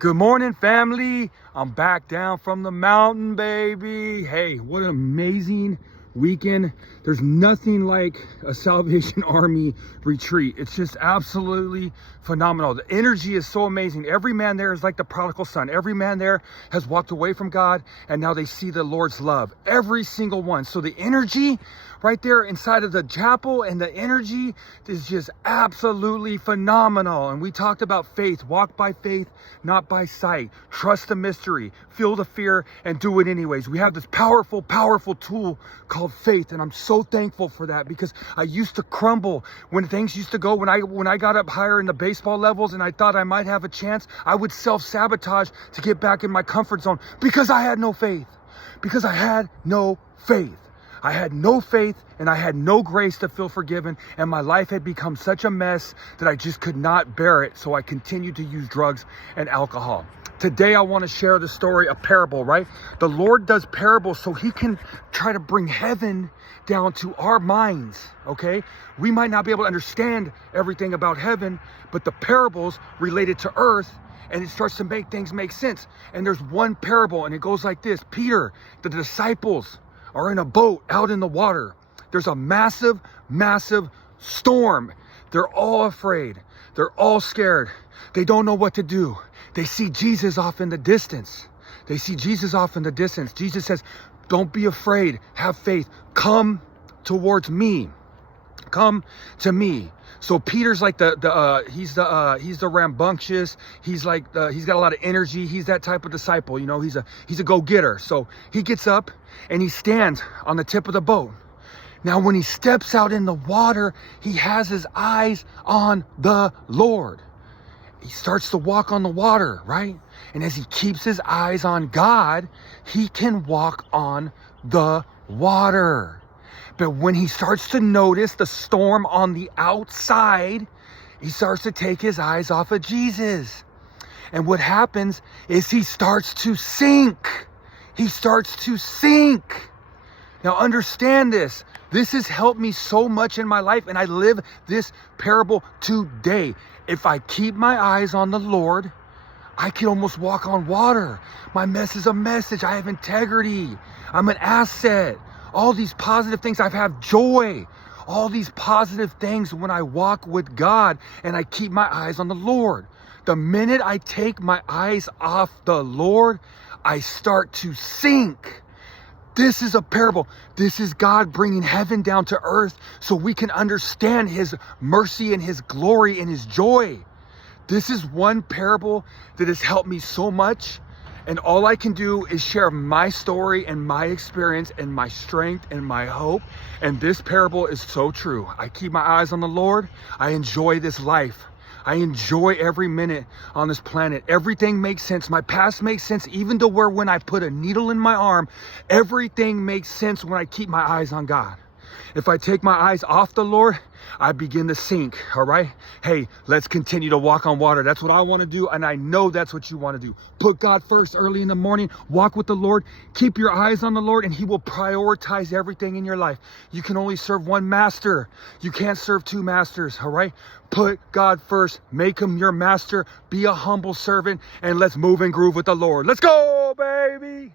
Good morning, family. I'm back down from the mountain, baby. Hey, what an amazing weekend. There's nothing like a Salvation Army retreat. It's just absolutely phenomenal. The energy is so amazing. Every man there is like the prodigal son. Every man there has walked away from God, and now they see the Lord's love. Every single one. So the energy right there inside of the chapel and the energy is just absolutely phenomenal. And we talked about faith. Walk by faith, not by sight. Trust the mystery, feel the fear, and do it anyways. We have this powerful, powerful tool called faith, and I'm so thankful for that, because I used to crumble when things used to go. When I got up higher in the baseball levels and I thought I might have a chance, I would self-sabotage to get back in my comfort zone because I had no faith. Because I had no faith. I had no faith, and I had no grace to feel forgiven, and my life had become such a mess that I just could not bear it. So I continued to use drugs and alcohol. Today I want to share the story, a parable, right? The Lord does parables so he can try to bring heaven down to our minds, okay? We might not be able to understand everything about heaven, but the parables related to earth, and it starts to make things make sense. And there's one parable, and it goes like this. Peter, the disciples, are in a boat out in the water. There's a massive, massive storm. They're all afraid. They're all scared. They don't know what to do. They see Jesus off in the distance. They see Jesus off in the distance. Jesus says, don't be afraid. Have faith. Come towards me. Come to me. So Peter's like he's the rambunctious. He's like he's got a lot of energy. He's that type of disciple, you know. He's a go-getter. So he gets up and he stands on the tip of the boat. Now, when he steps out in the water, he has his eyes on the Lord. He starts to walk on the water, right? And as he keeps his eyes on God, he can walk on the water. But when he starts to notice the storm on the outside, he starts to take his eyes off of Jesus. And what happens is he starts to sink. He starts to sink. Now understand this. This has helped me so much in my life, and I live this parable today. If I keep my eyes on the Lord, I can almost walk on water. My mess is a message. I have integrity. I'm an asset. All these positive things. I have joy. All these positive things when I walk with God and I keep my eyes on the Lord. The minute I take my eyes off the Lord, I start to sink. This is a parable. This is God bringing heaven down to earth so we can understand his mercy and his glory and his joy. This is one parable that has helped me so much. And all I can do is share my story and my experience and my strength and my hope. And this parable is so true. I keep my eyes on the Lord. I enjoy this life. I enjoy every minute on this planet. Everything makes sense. My past makes sense, even to where when I put a needle in my arm, everything makes sense when I keep my eyes on God. If I take my eyes off the Lord, I begin to sink, all right? Hey, let's continue to walk on water. That's what I want to do, and I know that's what you want to do. Put God first early in the morning. Walk with the Lord. Keep your eyes on the Lord, and he will prioritize everything in your life. You can only serve one master. You can't serve two masters, all right? Put God first. Make him your master. Be a humble servant, and let's move and groove with the Lord. Let's go, baby!